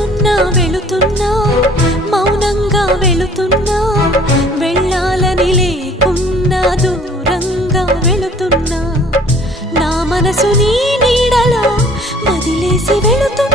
వెళుతున్నా వెళుతున్నా మౌనంగా వెళుతున్నా వెళ్ళాలని లేకున్నా దూరంగా వెళుతున్నా నా మనసు నీ నీడలో వదిలేసి వెళుతున్నా